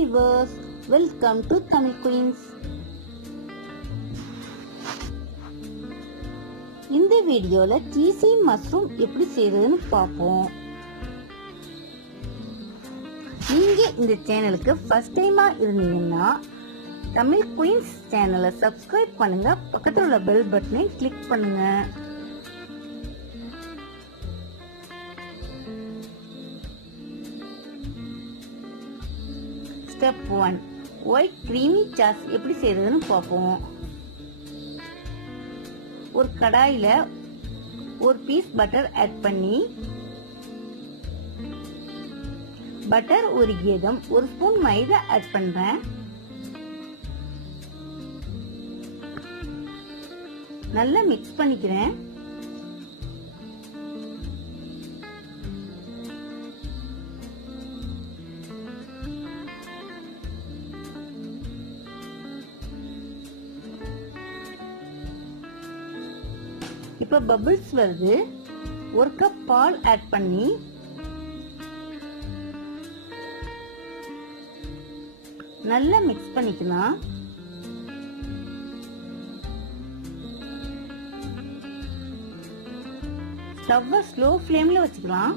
viewers, welcome to Tamil Queens. இந்த வீடியோல சீசி mushroom எப்படி செய்யறதுன்னு பார்ப்போம். நீங்க இந்த சேனலுக்கு ஃபர்ஸ்ட் டைமா இருந்தீங்கன்னா தமிழ் குயின்ஸ் சேனலை சப்ஸ்கிரைப் பண்ணுங்க, பக்கத்துல உள்ள பெல் பட்டனை கிளிக் பண்ணுங்க. ஸ்டெப் 1, ஒயிட் கிரீமி சாஸ் எப்படி செய்யறதுன்னு பார்ப்போம். ஒரு கடாயில ஒரு பீஸ் பட்டர் ஆட் பண்ணி பட்டர் உருகியதும் ஒரு ஸ்பூன் மைதா ஆட் பண்றேன். நல்லா மிக்ஸ் பண்ணிக்கிறேன். இப்ப பபிள்ஸ் வருது. ஒரு கப் பால் ஆட் பண்ணி நல்லா மிக்ஸ் பண்ணிக்கலாம். ஸ்டவ்வை ஸ்லோ ஃப்ளேம்ல வச்சுக்கலாம்.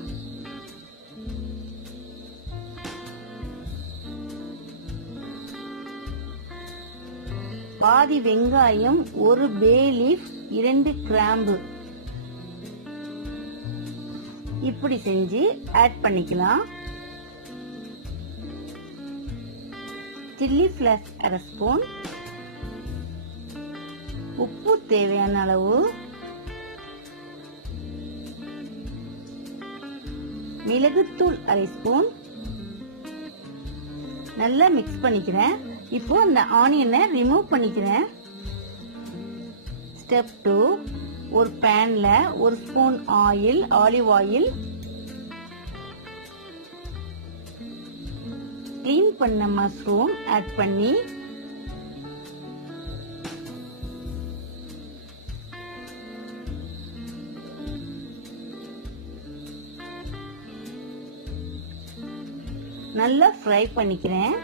பாதி வெங்காயம், ஒரு பே லீஃப், 2 கிராம்பு இப்படி செஞ்சு ஆட் பண்ணிக்கலாம். சில்லி பிளேக்ஸ் 1/2 ஸ்பூன், உப்பு தேவையான அளவு, மிளகுத்தூள் 1/2 ஸ்பூன். நல்லா மிக்ஸ் பண்ணிக்கிறேன். இப்போ அந்த ஆனியனை ரிமூவ் பண்ணிக்கிறேன். ஸ்டெப் 2, ஒரு பேன்ல ஒரு spoon oil, olive oil, clean பண்ண மஷ்ரூம் ஆட் பண்ணி நல்லா ஃப்ரை பண்ணிக்கிறேன்.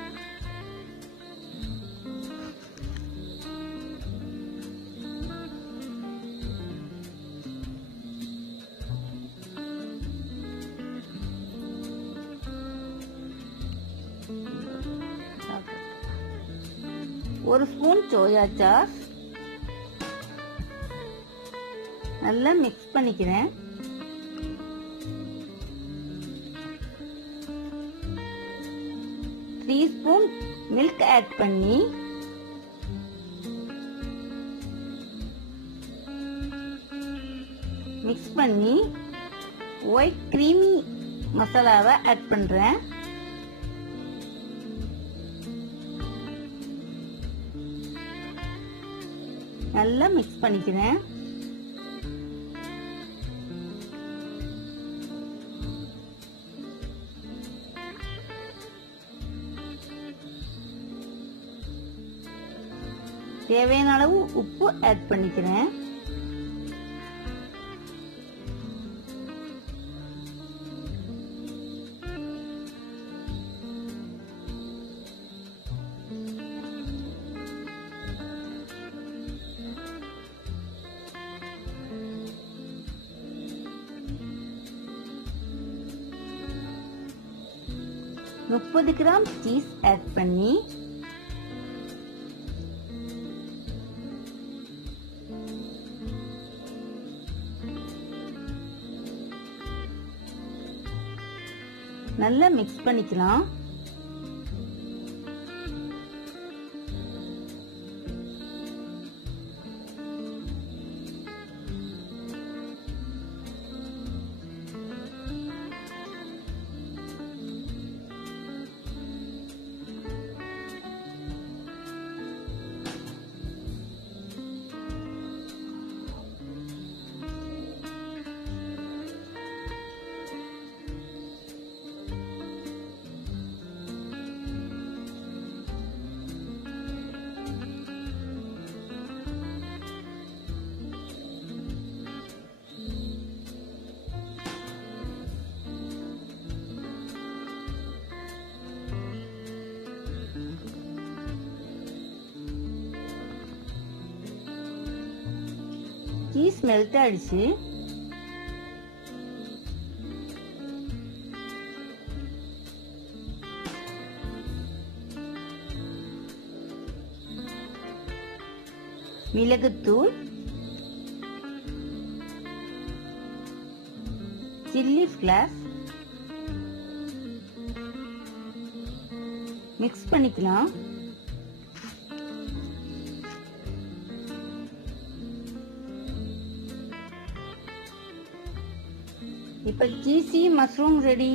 ஒரு ஸ்பூன் சோயா சாஸ் நல்லா மிக்ஸ் பண்ணிக்கிறேன். டீஸ்பூன் மில்க் ஆட் பண்ணி மிக்ஸ் பண்ணி ஒயிட் கிரீமி மசாலாவை ஆட் பண்றேன். நல்லா மிக்ஸ் பண்ணிக்கிறேன். தேவையான அளவு உப்பு ஆட் பண்ணிக்கிறேன். முப்பது கிராம் சீஸ் ஆட் பண்ணி நல்லா மிக்ஸ் பண்ணிக்கலாம். சீஸ் மெல்ட் ஆயிடுச்சு. மிளகுத்தூள், சில்லி ஃபிளேக்ஸ் மிக்ஸ் பண்ணிக்கலாம். இப்ப சீசி மஷ்ரூம் ரெடி.